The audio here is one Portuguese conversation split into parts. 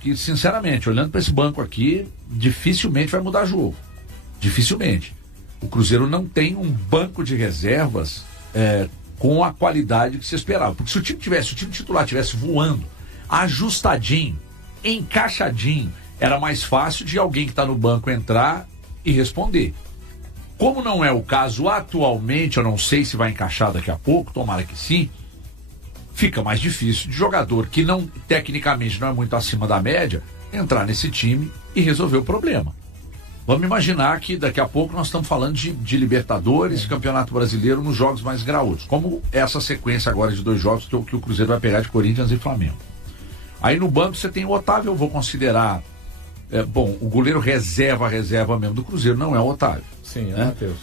que, sinceramente, olhando para esse banco aqui, dificilmente vai mudar jogo. Dificilmente. O Cruzeiro não tem um banco de reservas com a qualidade que se esperava. Porque se o time titular tivesse voando, ajustadinho, encaixadinho, era mais fácil de alguém que está no banco entrar e responder. Como não é o caso atualmente, eu não sei se vai encaixar daqui a pouco, tomara que sim, fica mais difícil de jogador que não, tecnicamente não é muito acima da média, entrar nesse time e resolver o problema. Vamos imaginar que daqui a pouco nós estamos falando de Libertadores, Campeonato Brasileiro nos jogos mais graúdos. Como essa sequência agora de 2 jogos que o Cruzeiro vai pegar de Corinthians e Flamengo. Aí no banco você tem o Otávio, eu vou considerar... o goleiro reserva mesmo do Cruzeiro não é o Otávio. Sim, é né? Matheus.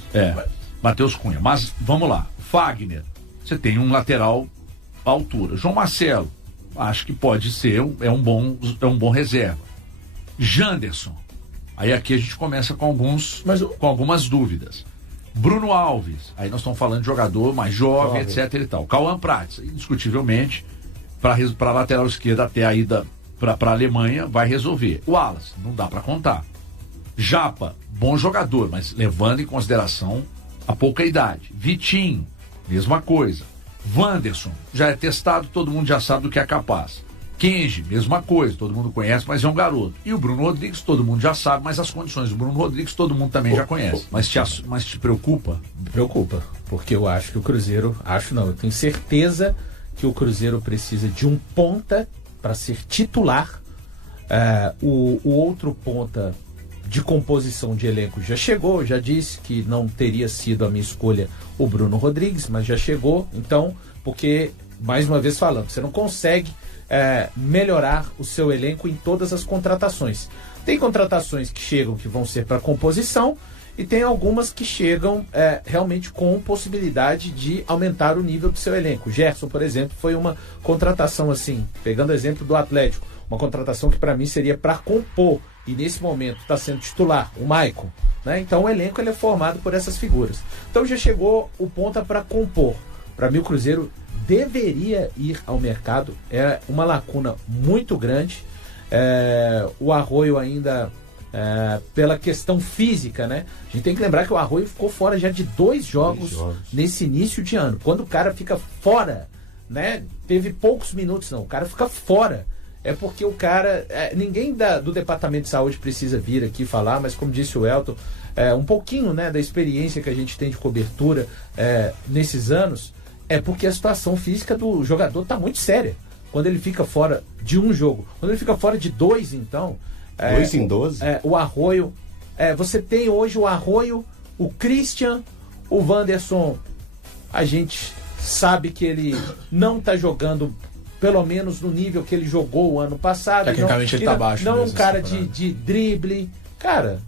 Matheus Cunha. Mas vamos lá. Fagner, você tem um lateral à altura. João Marcelo, acho que pode ser, um bom reserva. Janderson. Aí aqui a gente começa com algumas dúvidas. Bruno Alves, aí nós estamos falando de jogador mais jovem, etc e tal. Cauã Prats, indiscutivelmente, para lateral esquerda até a ida para a Alemanha, vai resolver. O Wallace, não dá para contar. Japa, bom jogador, mas levando em consideração a pouca idade. Vitinho, mesma coisa. Wanderson, já é testado, todo mundo já sabe do que é capaz. Kenji, mesma coisa, todo mundo conhece, mas é um garoto. E o Bruno Rodrigues, todo mundo já sabe, mas as condições do Bruno Rodrigues todo mundo também já conhece. Mas te preocupa? Preocupa, porque eu acho que o Cruzeiro, eu tenho certeza que o Cruzeiro precisa de um ponta para ser titular. O outro ponta de composição de elenco já chegou, já disse que não teria sido a minha escolha o Bruno Rodrigues, mas já chegou. Então, porque, mais uma vez falando, você não consegue melhorar o seu elenco em todas as contratações. Tem contratações que chegam que vão ser para composição e tem algumas que chegam realmente com possibilidade de aumentar o nível do seu elenco. O Gerson, por exemplo, foi uma contratação assim, pegando o exemplo do Atlético, uma contratação que para mim seria para compor, e nesse momento está sendo titular, o Maicon, né? Então o elenco ele é formado por essas figuras. Então já chegou o ponta para compor. Para mim o Cruzeiro deveria ir ao mercado, é uma lacuna muito grande. O Arroio ainda, pela questão física, né? A gente tem que lembrar que o Arroio ficou fora já de 2 jogos nesse início de ano. Quando o cara fica fora, né? Teve poucos minutos, não. O cara fica fora. É porque o cara... ninguém do Departamento de Saúde precisa vir aqui falar, mas como disse o Elton, um pouquinho, né, da experiência que a gente tem de cobertura nesses anos, é porque a situação física do jogador está muito séria. Quando ele fica fora de um jogo, quando ele fica fora de 2, então... 2 em 12? O Arroio... você tem hoje o Arroio, o Christian, o Wanderson. A gente sabe que ele não está jogando, pelo menos no nível que ele jogou o ano passado. Tecnicamente ele está abaixo. Não é um cara de drible. Cara,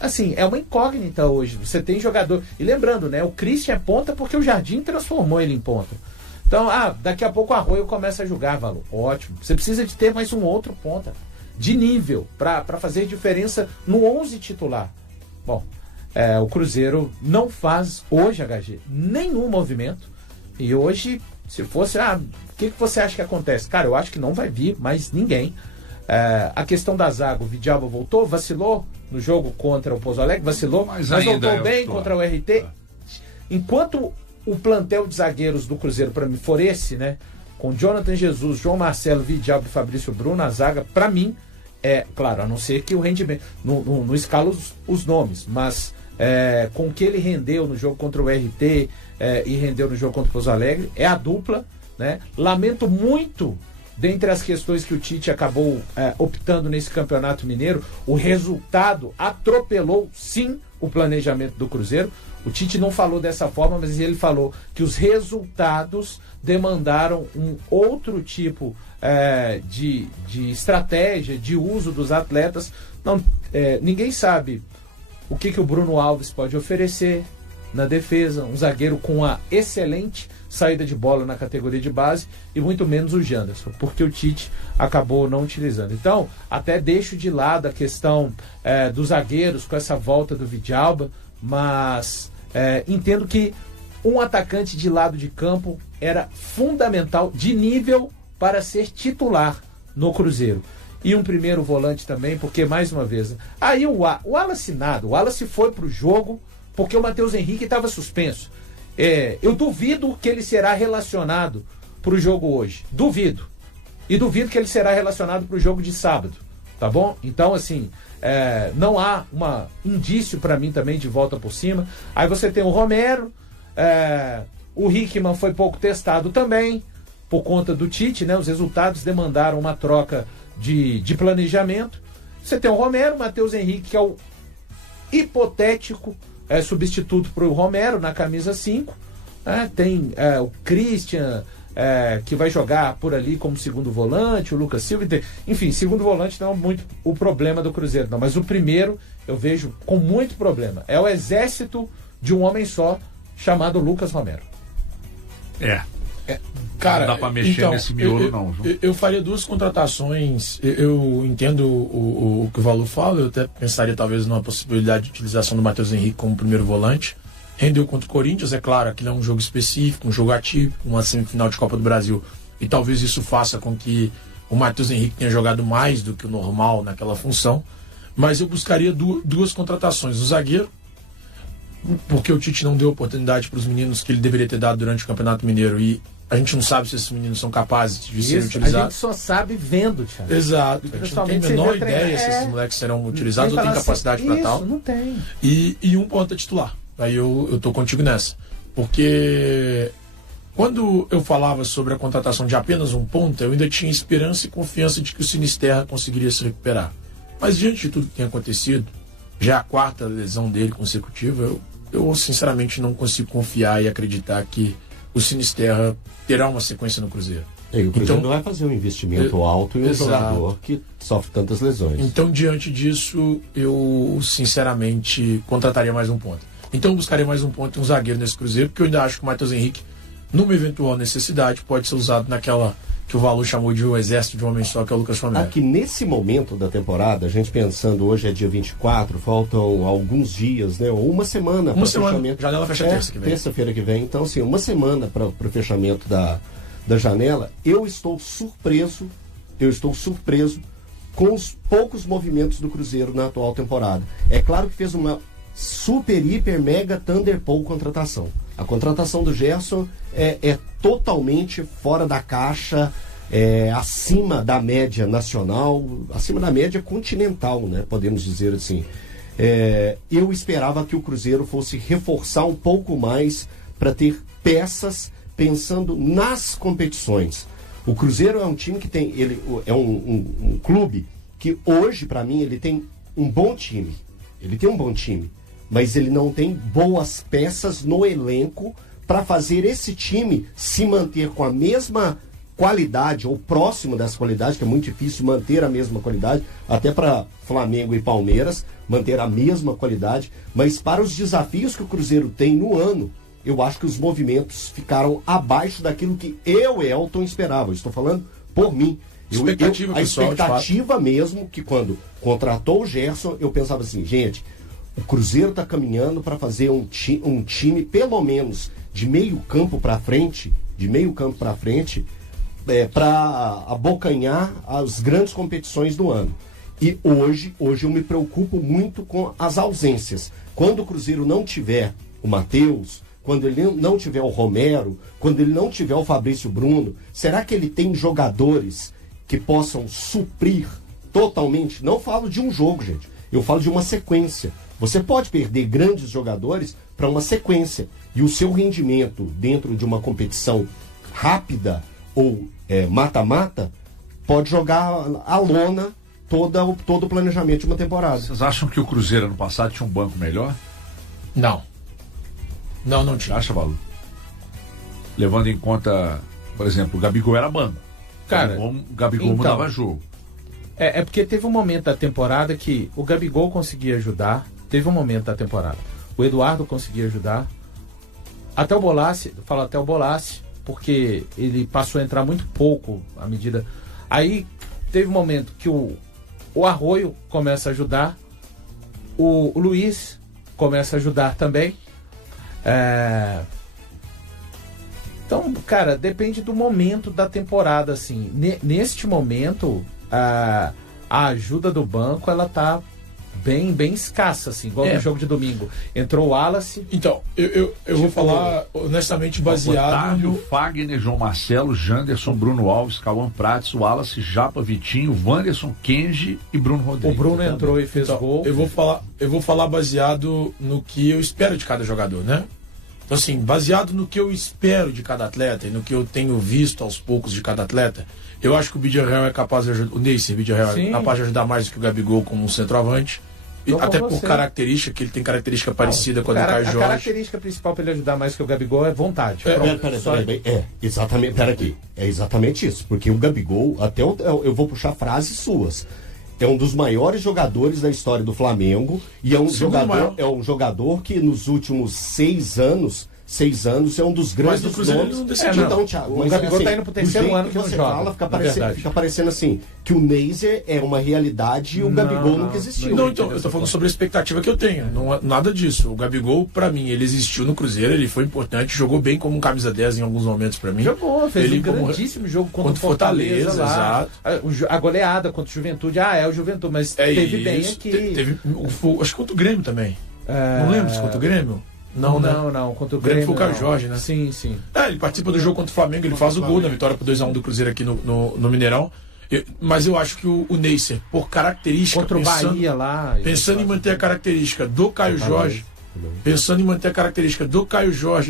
assim, é uma incógnita hoje. Você tem jogador... E lembrando, né? O Christian é ponta porque o Jardim transformou ele em ponta. Então, daqui a pouco o Arroio começa a jogar, Valor. Ótimo. Você precisa de ter mais um outro ponta de nível para fazer diferença no 11 titular. Bom, o Cruzeiro não faz hoje, HG, nenhum movimento. E hoje, se fosse... o que você acha que acontece? Cara, eu acho que não vai vir mais ninguém. A questão da zaga, o Vidalba voltou, vacilou no jogo contra o Pouso Alegre, vacilou, mas voltou bem contra o RT. Enquanto o plantel de zagueiros do Cruzeiro, para mim, for esse, né? Com Jonathan Jesus, João Marcelo, Vidalba e Fabrício Bruno, a zaga, para mim, claro, a não ser que o rendimento... Não escalo os nomes, mas com o que ele rendeu no jogo contra o RT e rendeu no jogo contra o Pouso Alegre, é a dupla, né? Lamento muito, dentre as questões que o Tite acabou optando nesse Campeonato Mineiro, o resultado atropelou, sim, o planejamento do Cruzeiro. O Tite não falou dessa forma, mas ele falou que os resultados demandaram um outro tipo de estratégia, de uso dos atletas. Ninguém sabe o que o Bruno Alves pode oferecer na defesa, um zagueiro com a excelente saída de bola na categoria de base, e muito menos o Janderson, porque o Tite acabou não utilizando. Então, até deixo de lado a questão dos zagueiros com essa volta do Vidalba, mas entendo que um atacante de lado de campo era fundamental, de nível, para ser titular no Cruzeiro. e um primeiro volante também, porque, mais uma vez, aí o Wallace nada, o Wallace foi pro jogo porque o Matheus Henrique estava suspenso. Eu duvido que ele será relacionado pro jogo hoje, duvido, e duvido que ele será relacionado pro jogo de sábado, tá bom? Então, assim, não há um indício para mim também de volta por cima. Aí você tem o Romero, o Hickman foi pouco testado também, por conta do Tite, né? Os resultados demandaram uma troca de planejamento. Você tem o Romero, Matheus Henrique, que é o hipotético substituto para o Romero na camisa 5. Tem o Christian, que vai jogar por ali como segundo volante, o Lucas Silva. Enfim, segundo volante não é muito o problema do Cruzeiro, não. Mas o primeiro eu vejo com muito problema. É o exército de um homem só, chamado Lucas Romero. Cara, não dá pra mexer nesse miolo, não. Eu faria 2 contratações. Eu entendo o que o Valu fala. Eu até pensaria talvez numa possibilidade de utilização do Matheus Henrique como primeiro volante. Rendeu contra o Corinthians, é claro, aquilo é um jogo específico, um jogo atípico, uma semifinal de Copa do Brasil. E talvez isso faça com que o Matheus Henrique tenha jogado mais do que o normal naquela função. Mas eu buscaria 2 contratações. O zagueiro, porque o Tite não deu oportunidade para os meninos que ele deveria ter dado durante o Campeonato Mineiro, e a gente não sabe se esses meninos são capazes de serem utilizados. A gente só sabe vendo, Thiago. Exato. A gente não tem a menor ideia se esses moleques serão utilizados ou tem capacidade para tal. Não tem. E um ponta titular. Aí eu tô contigo nessa. Porque quando eu falava sobre a contratação de apenas um ponta, eu ainda tinha esperança e confiança de que o Sinisterra conseguiria se recuperar. Mas diante de tudo que tem acontecido, já é a 4ª lesão dele consecutiva, eu sinceramente não consigo confiar e acreditar que o Sinisterra terá uma sequência no Cruzeiro. O Cruzeiro não vai fazer um investimento alto em um jogador que sofre tantas lesões. Então, diante disso, eu sinceramente contrataria mais um ponta. Então, eu buscaria mais um ponta e um zagueiro nesse Cruzeiro, porque eu ainda acho que o Matheus Henrique, numa eventual necessidade, pode ser usado naquela que o Valu chamou de um exército de um homem só, que é o Lucas Romero. Aqui nesse momento da temporada, a gente pensando, hoje é dia 24, faltam alguns dias, né? Ou uma semana para o fechamento. Janela fecha terça que vem. Terça-feira que vem. Então, assim, uma semana para o fechamento da janela. Eu estou surpreso com os poucos movimentos do Cruzeiro na atual temporada. É claro que fez uma super, hiper, mega Thunderbolt contratação. A contratação do Gerson é totalmente fora da caixa, acima da média nacional, acima da média continental, né? Podemos dizer assim. Eu esperava que o Cruzeiro fosse reforçar um pouco mais para ter peças pensando nas competições. O Cruzeiro é um time que tem, é um clube que hoje, para mim, ele tem um bom time. Ele tem um bom time, mas ele não tem boas peças no elenco para fazer esse time se manter com a mesma qualidade ou próximo dessa qualidade, que é muito difícil manter a mesma qualidade, até para Flamengo e Palmeiras manter a mesma qualidade, mas para os desafios que o Cruzeiro tem no ano, eu acho que os movimentos ficaram abaixo daquilo que eu, Elton, esperava. Eu estou falando por mim. A expectativa mesmo, que quando contratou o Gerson, eu pensava assim, gente, o Cruzeiro está caminhando para fazer um time, pelo menos, de meio campo para frente, para abocanhar as grandes competições do ano. E hoje eu me preocupo muito com as ausências. Quando o Cruzeiro não tiver o Matheus, quando ele não tiver o Romero, quando ele não tiver o Fabrício Bruno, será que ele tem jogadores que possam suprir totalmente? Não falo de um jogo, gente. Eu falo de uma sequência. Você pode perder grandes jogadores para uma sequência. E o seu rendimento dentro de uma competição rápida ou mata-mata pode jogar à lona todo o planejamento de uma temporada. Vocês acham que o Cruzeiro ano passado tinha um banco melhor? Não. Não tinha. Acha, Valu? Levando em conta, por exemplo, o Gabigol era banco. Cara, o Gabigol então, mudava jogo. É porque teve um momento da temporada que o Gabigol conseguia ajudar. Teve um momento da temporada. O Eduardo conseguia ajudar. Até o Bolassi, falo até o Bolassi, porque ele passou a entrar muito pouco à medida. Aí teve um momento que o Arroio começa a ajudar, o Luiz começa a ajudar também. Então, cara, depende do momento da temporada, assim. Neste momento, a ajuda do banco, ela tá bem escassa, assim, igual no jogo de domingo. Entrou o Wallace. Então, eu vou falar honestamente baseado Otávio, no... Fagner, João Marcelo, Janderson, Bruno Alves, Cauã Prates, Wallace, Japa, Vitinho, Wanderson, Kenji e Bruno Rodrigues. O Bruno entrou e fez gol. Eu vou falar baseado no que eu espero de cada jogador, né? Então, assim, baseado no que eu espero de cada atleta e no que eu tenho visto aos poucos de cada atleta, eu acho que o Bidjarrel é capaz de ajudar, o Neisser Bidjarrel é capaz de ajudar mais do que o Gabigol como um centroavante. Até por característica, que ele tem característica parecida com a do Caio Jorge. A característica principal para ele ajudar mais que o Gabigol é vontade. É exatamente isso. Porque o Gabigol, eu vou puxar frases suas. É um dos maiores jogadores da história do Flamengo e é um jogador que nos últimos 6 anos é um dos grandes nomes. Então, Thiago, o Gabigol está indo pro terceiro ano que não você joga. Fala, fica parecendo assim, que o Neisser é uma realidade e o Gabigol nunca existiu. Não, então, eu tô falando sobre a expectativa que eu tenho. Não, nada disso. O Gabigol, pra mim, ele existiu no Cruzeiro, ele foi importante, jogou bem como um camisa 10 em alguns momentos pra mim. Fez um grandíssimo jogo contra o Fortaleza lá. Exato. A goleada contra o Juventude, é o Juventude, mas teve bem aqui. Acho que contra o Grêmio também. Não lembro se contra o Grêmio. Não, contra o Grêmio foi o Caio não. Jorge, né? Sim. Ele participa do jogo contra o Flamengo, ele faz o gol na vitória por 2-1 do Cruzeiro aqui no Mineirão. Mas eu acho que o Neisser, por característica... Contra o Bahia lá... Pensando em manter a característica do Caio Jorge,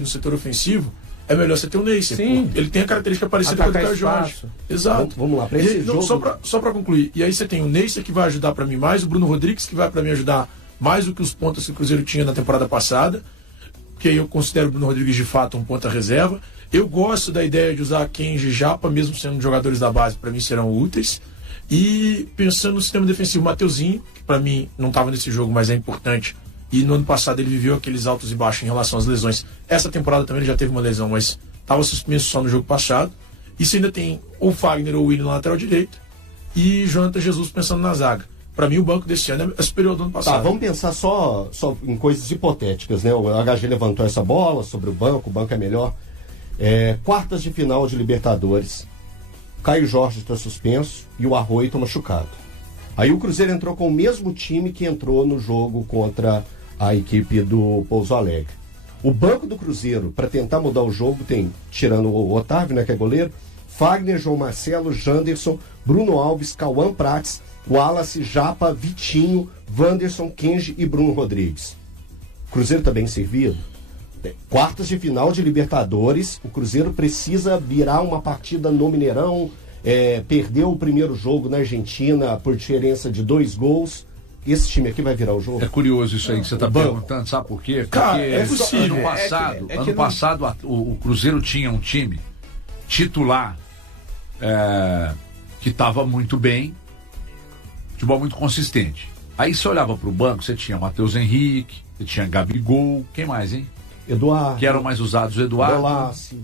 no setor ofensivo, é melhor você ter o Neisser. Sim. Ele tem a característica parecida com a do Caio Jorge. Exato. Vamos lá, para esse jogo... Só para concluir. E aí você tem o Neisser que vai ajudar para mim mais, o Bruno Rodrigues que vai para mim ajudar mais do que os pontas que o Cruzeiro tinha na temporada passada, que eu considero o Bruno Rodrigues de fato um ponta reserva. Eu gosto da ideia de usar Kenji e Japa, mesmo sendo jogadores da base, para mim serão úteis. E pensando no sistema defensivo, Mateuzinho, que para mim não estava nesse jogo, mas é importante. E no ano passado ele viveu aqueles altos e baixos em relação às lesões. Essa temporada também ele já teve uma lesão, mas estava suspenso só no jogo passado. E você ainda tem ou Fagner ou Willian na lateral direita e Jonathan Jesus pensando na zaga. Para mim, o banco desse ano é superior ao do ano passado. Tá, vamos pensar só em coisas hipotéticas, né? O HG levantou essa bola sobre o banco é melhor. Quartas de final de Libertadores. Caio Jorge está suspenso e o Arroio está machucado. Aí o Cruzeiro entrou com o mesmo time que entrou no jogo contra a equipe do Pouso Alegre. O banco do Cruzeiro, para tentar mudar o jogo, tem, tirando o Otávio, né, que é goleiro, Fagner, João Marcelo, Janderson, Bruno Alves, Cauã Prates, Wallace, Japa, Vitinho, Wanderson, Kenji e Bruno Rodrigues. O Cruzeiro está bem servido? Quartas de final de Libertadores, o Cruzeiro precisa virar uma partida no Mineirão, perdeu o primeiro jogo na Argentina por diferença de 2 gols. Esse time aqui vai virar o jogo? É curioso isso aí que você está perguntando, sabe por quê? Porque é possível. Ano passado o Cruzeiro tinha um time titular que estava muito bem, futebol muito consistente. Aí você olhava para o banco, você tinha Matheus Henrique, você tinha Gabigol, quem mais, hein? Eduardo. Que eram mais usados, o Eduardo. Wallace.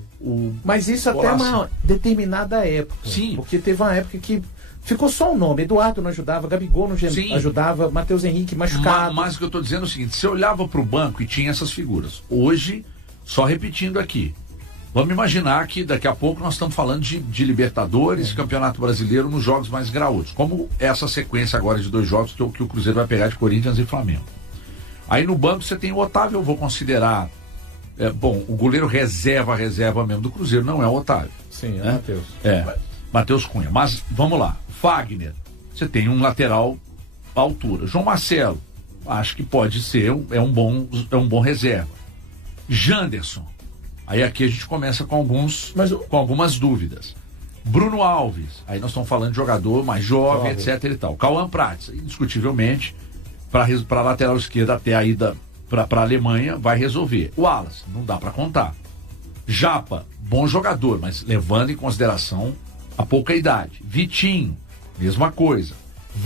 Mas isso até uma determinada época. Sim. Porque teve uma época que ficou só o nome. Eduardo não ajudava, Gabigol não ajudava, Matheus Henrique machucado. Mas o que eu estou dizendo é o seguinte, você olhava para o banco e tinha essas figuras. Hoje, só repetindo aqui, vamos imaginar que daqui a pouco nós estamos falando de Libertadores, Campeonato Brasileiro nos jogos mais graúdos. Como essa sequência agora de 2 jogos que o Cruzeiro vai pegar de Corinthians e Flamengo. Aí no banco você tem o Otávio, eu vou considerar... o goleiro reserva mesmo do Cruzeiro não é o Otávio. Sim, é o Matheus. Matheus Cunha. Mas vamos lá. Fagner, você tem um lateral à altura. João Marcelo, acho que pode ser, um bom reserva. Janderson. Aí aqui a gente começa com algumas dúvidas. Bruno Alves, aí nós estamos falando de jogador mais jovem, etc e tal. Cauã Prates, indiscutivelmente, para a lateral esquerda até a ida para a Alemanha, vai resolver. O Wallace, não dá para contar. Japa, bom jogador, mas levando em consideração a pouca idade. Vitinho, mesma coisa.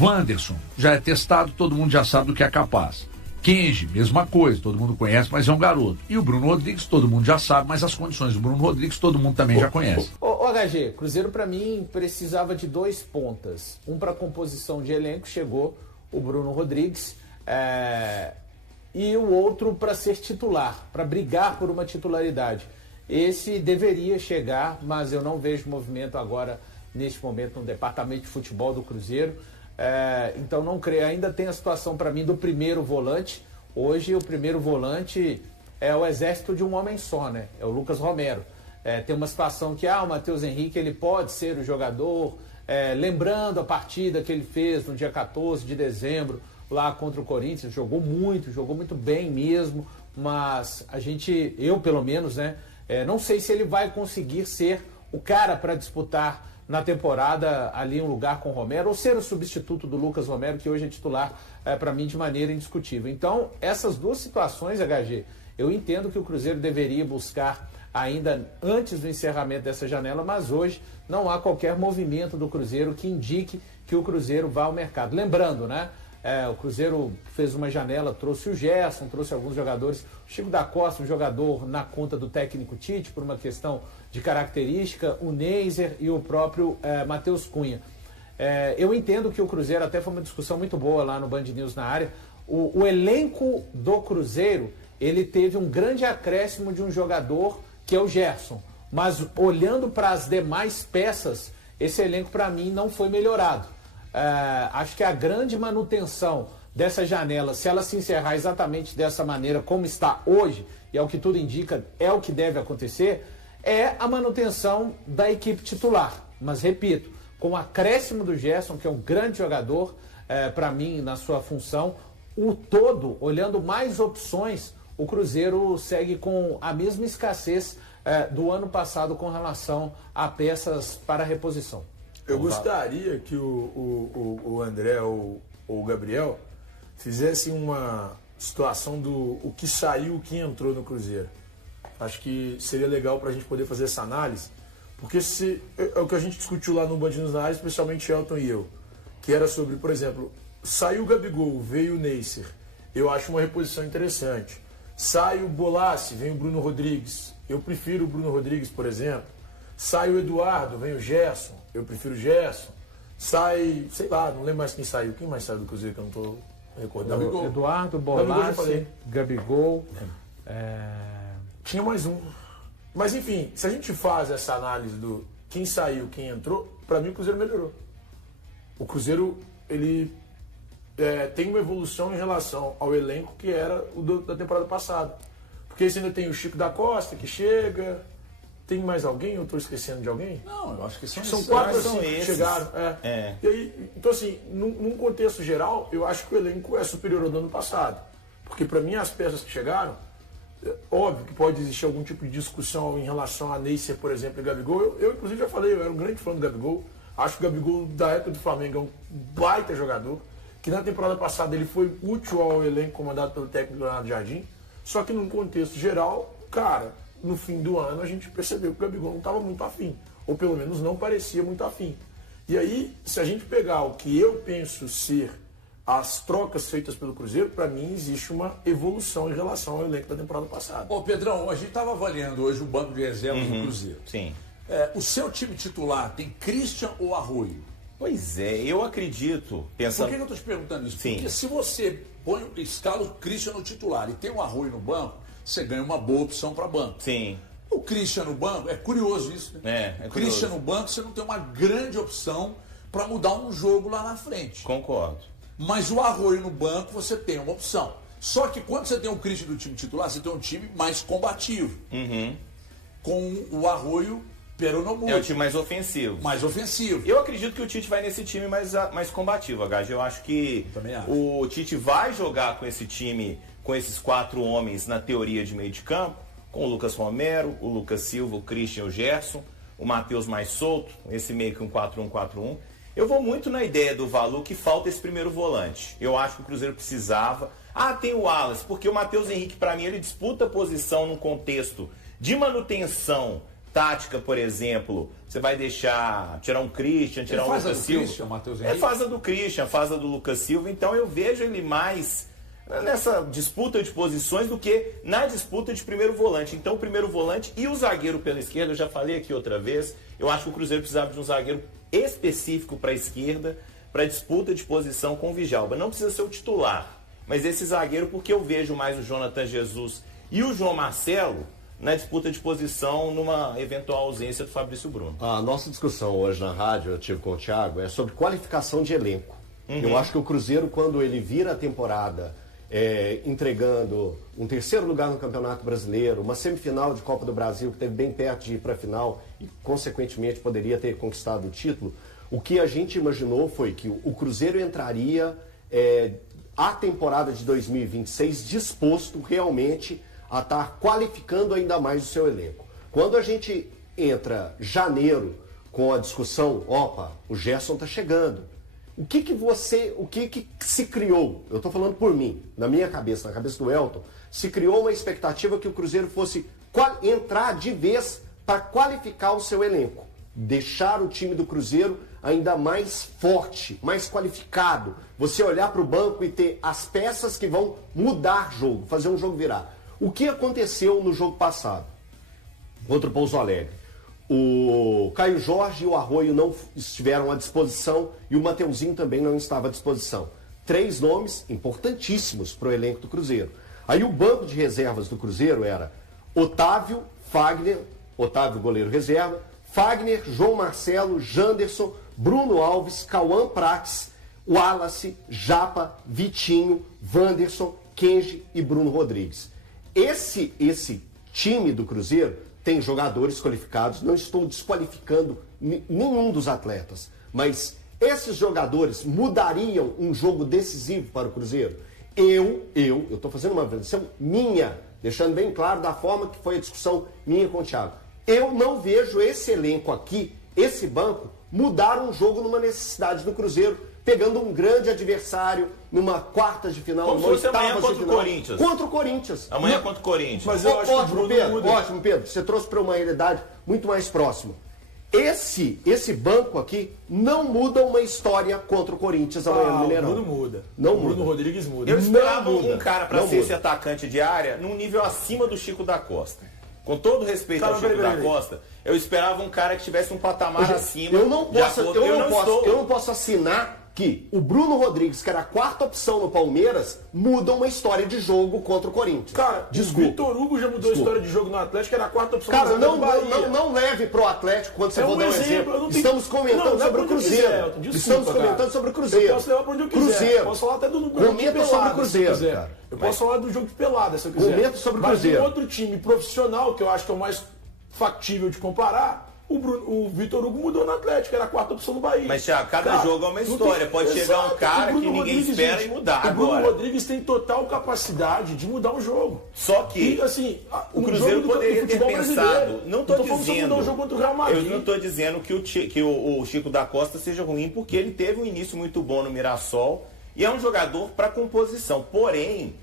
Wanderson, já é testado, todo mundo já sabe do que é capaz. Kenji, mesma coisa, todo mundo conhece, mas é um garoto. E o Bruno Rodrigues, todo mundo já sabe, mas as condições do Bruno Rodrigues, todo mundo também já conhece. O HG, Cruzeiro para mim precisava de 2 pontas. Um para composição de elenco, chegou o Bruno Rodrigues, e o outro para ser titular, para brigar por uma titularidade. Esse deveria chegar, mas eu não vejo movimento agora, neste momento, no departamento de futebol do Cruzeiro. Então não creio, ainda tem a situação para mim do primeiro volante. Hoje o primeiro volante é o exército de um homem só, né? É o Lucas Romero. Tem uma situação que o Matheus Henrique ele pode ser o jogador, lembrando a partida que ele fez no dia 14 de dezembro lá contra o Corinthians, jogou muito bem mesmo, mas eu pelo menos, né, não sei se ele vai conseguir ser o cara para disputar na temporada ali um lugar com o Romero, ou ser o substituto do Lucas Romero, que hoje é titular para mim de maneira indiscutível. Então, essas duas situações, HG, eu entendo que o Cruzeiro deveria buscar ainda antes do encerramento dessa janela, mas hoje não há qualquer movimento do Cruzeiro que indique que o Cruzeiro vá ao mercado. Lembrando, né? O Cruzeiro fez uma janela, trouxe o Gerson, trouxe alguns jogadores. O Chico da Costa, um jogador na conta do técnico Tite, por uma questão de característica, o Neiser e o próprio Matheus Cunha. Eu entendo que o Cruzeiro, até foi uma discussão muito boa lá no Band News na área, o elenco do Cruzeiro, ele teve um grande acréscimo de um jogador que é o Gerson. Mas olhando para as demais peças, esse elenco para mim não foi melhorado. Acho que a grande manutenção dessa janela, se ela se encerrar exatamente dessa maneira como está hoje, e é o que tudo indica, é o que deve acontecer, é a manutenção da equipe titular. Mas repito, com o acréscimo do Gerson, que é um grande jogador, para mim, na sua função, o todo, olhando mais opções, o Cruzeiro segue com a mesma escassez do ano passado com relação a peças para reposição. Eu gostaria que o André ou o Gabriel fizessem uma situação do o que saiu, o que entrou no Cruzeiro. Acho que seria legal para a gente poder fazer essa análise, porque é o que a gente discutiu lá no Band News na área, especialmente Elton e eu, que era sobre, por exemplo, saiu o Gabigol, veio o Neiser, eu acho uma reposição interessante. Sai o Bolassi, vem o Bruno Rodrigues, eu prefiro o Bruno Rodrigues, por exemplo. Sai o Eduardo, vem o Gerson, eu prefiro o Gerson. Sai, sei lá, não lembro mais quem saiu. Quem mais saiu do Cruzeiro que eu não estou recordando? Gabigol. Eduardo, Bolassi, Gabigol. Tinha mais um. Mas enfim, se a gente faz essa análise do quem saiu, quem entrou, para mim o Cruzeiro melhorou. O Cruzeiro, ele tem uma evolução em relação ao elenco que era o da temporada passada. Porque você ainda tem o Chico da Costa que chega. Tem mais alguém? Eu estou esquecendo de alguém? Não, eu acho que são 4 ou 5 que chegaram. E aí, então, assim, num contexto geral, eu acho que o elenco é superior ao do ano passado. Porque, para mim, as peças que chegaram, óbvio que pode existir algum tipo de discussão em relação a Neiser, por exemplo, e Gabigol. Eu, inclusive, já falei, eu era um grande fã do Gabigol. Acho que o Gabigol, da época do Flamengo, é um baita jogador. Que na temporada passada ele foi útil ao elenco comandado pelo técnico Leonardo Jardim. Só que, num contexto geral, cara, no fim do ano a gente percebeu que o Gabigol não estava muito afim, ou pelo menos não parecia muito afim. E aí, se a gente pegar o que eu penso ser as trocas feitas pelo Cruzeiro, para mim existe uma evolução em relação ao elenco da temporada passada. Ô Pedrão, a gente estava avaliando hoje o banco de reservas do Cruzeiro. Sim. O seu time titular tem Christian ou Arroio? Pois é, eu acredito. Por que eu estou te perguntando isso? Sim. Porque se você escala o Christian no titular e tem um Arroio no banco, você ganha uma boa opção para banco. Sim. O Christian no banco, é curioso isso, né? É o Christian no banco, você não tem uma grande opção para mudar um jogo lá na frente. Concordo. Mas o Arroio no banco, você tem uma opção. Só que quando você tem o Christian do time titular, você tem um time mais combativo. Com o Arroio peronomútil. É o time mais ofensivo. Mais ofensivo. Eu acredito que o Tite vai nesse time mais combativo, HG. Eu acho que o Tite vai jogar com esse time, com esses 4 homens na teoria de meio de campo, com o Lucas Romero, o Lucas Silva, o Christian e o Gerson, o Matheus mais solto, esse meio que um 4-1-4-1. Eu vou muito na ideia do Valu que falta esse primeiro volante. Eu acho que o Cruzeiro precisava. Tem o Wallace, porque o Matheus Henrique, para mim, ele disputa posição num contexto de manutenção tática, por exemplo. Você vai tirar um Christian, tirar um Lucas Silva. Faz a do Christian, faz a do Lucas Silva. Então eu vejo ele mais nessa disputa de posições do que na disputa de primeiro volante. Então o primeiro volante e o zagueiro pela esquerda, eu já falei aqui outra vez, eu acho que o Cruzeiro precisava de um zagueiro específico para a esquerda, para disputa de posição com o Djalma. Não precisa ser o titular, mas esse zagueiro, porque eu vejo mais o Jonathan Jesus e o João Marcelo na disputa de posição numa eventual ausência do Fabrício Bruno. A nossa discussão hoje na rádio, eu tive com o Thiago, é sobre qualificação de elenco. Eu acho que o Cruzeiro, quando ele vira a temporada entregando um terceiro lugar no Campeonato Brasileiro, uma semifinal de Copa do Brasil que esteve bem perto de ir para a final e, consequentemente, poderia ter conquistado o título, o que a gente imaginou foi que o Cruzeiro entraria a temporada de 2026 disposto realmente a estar qualificando ainda mais o seu elenco. Quando a gente entra janeiro com a discussão, opa, o Gerson está chegando. O que se criou? Eu estou falando por mim, na minha cabeça, na cabeça do Elton, se criou uma expectativa que o Cruzeiro fosse entrar de vez para qualificar o seu elenco. Deixar o time do Cruzeiro ainda mais forte, mais qualificado. Você olhar para o banco e ter as peças que vão mudar jogo, fazer um jogo virar. O que aconteceu no jogo passado contra o Pouso Alegre? O Caio Jorge e o Arroio não estiveram à disposição e o Mateuzinho também não estava à disposição. 3 nomes importantíssimos para o elenco do Cruzeiro. Aí o banco de reservas do Cruzeiro era Otávio, Fagner, Otávio goleiro reserva, Fagner, João Marcelo, Janderson, Bruno Alves, Cauã Prates, Wallace, Japa, Vitinho, Wanderson, Kenji e Bruno Rodrigues. Esse time do Cruzeiro tem jogadores qualificados, não estou desqualificando nenhum dos atletas, mas esses jogadores mudariam um jogo decisivo para o Cruzeiro? Eu estou fazendo uma avaliação minha, deixando bem claro da forma que foi a discussão minha com o Thiago. Eu não vejo esse elenco aqui, esse banco, mudar um jogo numa necessidade do Cruzeiro, pegando um grande adversário numa quartas de final, como numa oitavas de contra final. O Corinthians. Contra o Corinthians. Amanhã contra o Corinthians. Mas eu acho que o Bruno Pedro, muda. ótimo, Pedro. Você trouxe para uma realidade muito mais próxima. Esse banco aqui não muda uma história contra o Corinthians amanhã no Mineirão. O Bruno muda. Não o Bruno muda. Rodrigues muda. Eu esperava Não muda. um cara para Não ser muda. esse atacante de área num nível acima do Chico da Costa. Com todo respeito ao Chico da Costa, eu esperava um cara que tivesse um patamar acima. Eu não posso assinar que o Bruno Rodrigues, que era a 4ª opção no Palmeiras, muda uma história de jogo contra o Corinthians. Cara, desculpa. o Vitor Hugo já mudou a história de jogo no Atlético, era a 4ª opção Cara, do Bahia. não leve pro Atlético quando você for dar um exemplo. Não Estamos comentando sobre o Cruzeiro. Estamos comentando sobre o Cruzeiro. Eu posso levar pra onde eu quiser. Cruzeiro. Posso falar até do jogo de Comenta pelada, sobre o Cruzeiro, se quiser. cara. Eu posso falar do jogo de pelada, se eu quiser. Comenta sobre o Cruzeiro. Mas um outro time profissional, que eu acho que é o mais factível de comparar, o Vitor Hugo mudou no Atlético, era a 4ª opção do Bahia. Mas, Thiago, cada jogo é uma história. Pode chegar um cara que ninguém espera e mudar o Bruno agora. Rodrigues tem total capacidade de mudar um jogo. Só que E, assim, o Cruzeiro poderia ter pensado. Não estou dizendo. Mudar o jogo contra o Real Madrid. Eu não estou dizendo que o Chico da Costa seja ruim, porque ele teve um início muito bom no Mirassol e é um jogador para composição. Porém,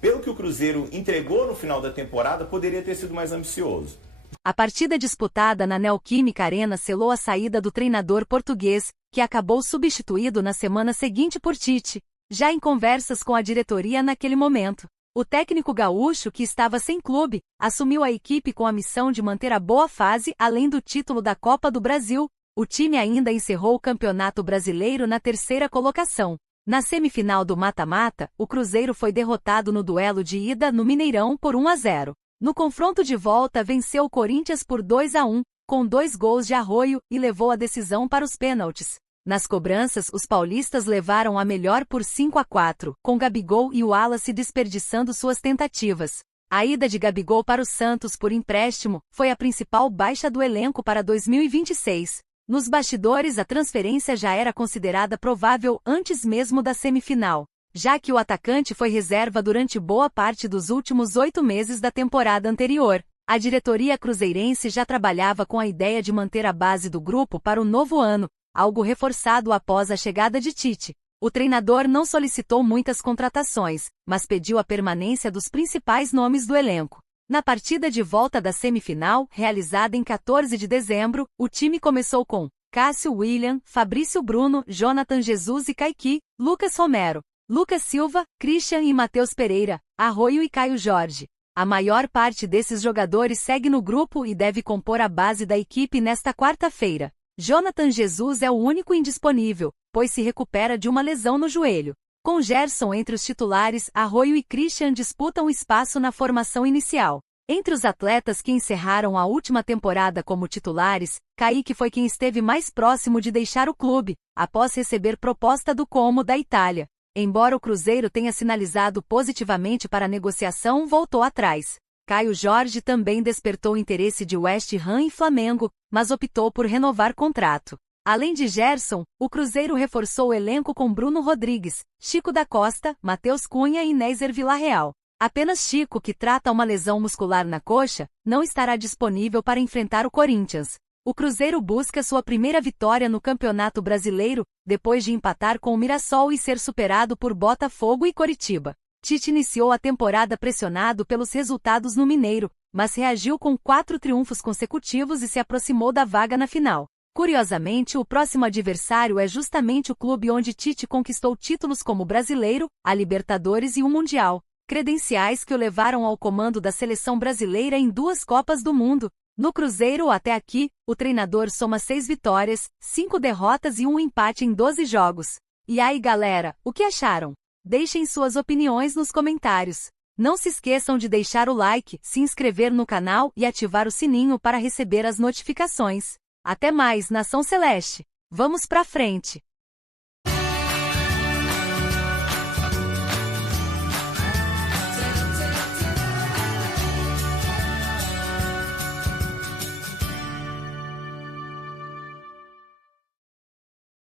pelo que o Cruzeiro entregou no final da temporada, poderia ter sido mais ambicioso. A partida disputada na Neoquímica Arena selou a saída do treinador português, que acabou substituído na semana seguinte por Tite. Já em conversas com a diretoria naquele momento, o técnico gaúcho, que estava sem clube, assumiu a equipe com a missão de manter a boa fase além do título da Copa do Brasil. O time ainda encerrou o Campeonato Brasileiro na 3ª colocação. Na semifinal do mata-mata, o Cruzeiro foi derrotado no duelo de ida no Mineirão por 1-0. No confronto de volta, venceu o Corinthians por 2-1, com 2 gols de Arroio, e levou a decisão para os pênaltis. Nas cobranças, os paulistas levaram a melhor por 5-4, com Gabigol e Wallace desperdiçando suas tentativas. A ida de Gabigol para o Santos por empréstimo foi a principal baixa do elenco para 2026. Nos bastidores, a transferência já era considerada provável antes mesmo da semifinal, já que o atacante foi reserva durante boa parte dos últimos 8 meses da temporada anterior. A diretoria cruzeirense já trabalhava com a ideia de manter a base do grupo para o novo ano, algo reforçado após a chegada de Tite. O treinador não solicitou muitas contratações, mas pediu a permanência dos principais nomes do elenco. Na partida de volta da semifinal, realizada em 14 de dezembro, o time começou com Cássio William, Fabrício Bruno, Jonathan Jesus e Caiqui, Lucas Romero, Lucas Silva, Christian e Matheus Pereira, Arroio e Caio Jorge. A maior parte desses jogadores segue no grupo e deve compor a base da equipe nesta quarta-feira. Jonathan Jesus é o único indisponível, pois se recupera de uma lesão no joelho. Com Gerson entre os titulares, Arroio e Christian disputam espaço na formação inicial. Entre os atletas que encerraram a última temporada como titulares, Kaique foi quem esteve mais próximo de deixar o clube, após receber proposta do Como da Itália. Embora o Cruzeiro tenha sinalizado positivamente para a negociação, voltou atrás. Caio Jorge também despertou interesse de West Ham e Flamengo, mas optou por renovar contrato. Além de Gerson, o Cruzeiro reforçou o elenco com Bruno Rodrigues, Chico da Costa, Matheus Cunha e Nézer Villarreal. Apenas Chico, que trata uma lesão muscular na coxa, não estará disponível para enfrentar o Corinthians. O Cruzeiro busca sua primeira vitória no Campeonato Brasileiro, depois de empatar com o Mirassol e ser superado por Botafogo e Coritiba. Tite iniciou a temporada pressionado pelos resultados no Mineiro, mas reagiu com 4 triunfos consecutivos e se aproximou da vaga na final. Curiosamente, o próximo adversário é justamente o clube onde Tite conquistou títulos como Brasileiro, a Libertadores e o Mundial, credenciais que o levaram ao comando da seleção brasileira em 2 Copas do Mundo. No Cruzeiro, até aqui, o treinador soma 6 vitórias, 5 derrotas e 1 empate em 12 jogos. E aí, galera, o que acharam? Deixem suas opiniões nos comentários. Não se esqueçam de deixar o like, se inscrever no canal e ativar o sininho para receber as notificações. Até mais, Nação Celeste! Vamos pra frente!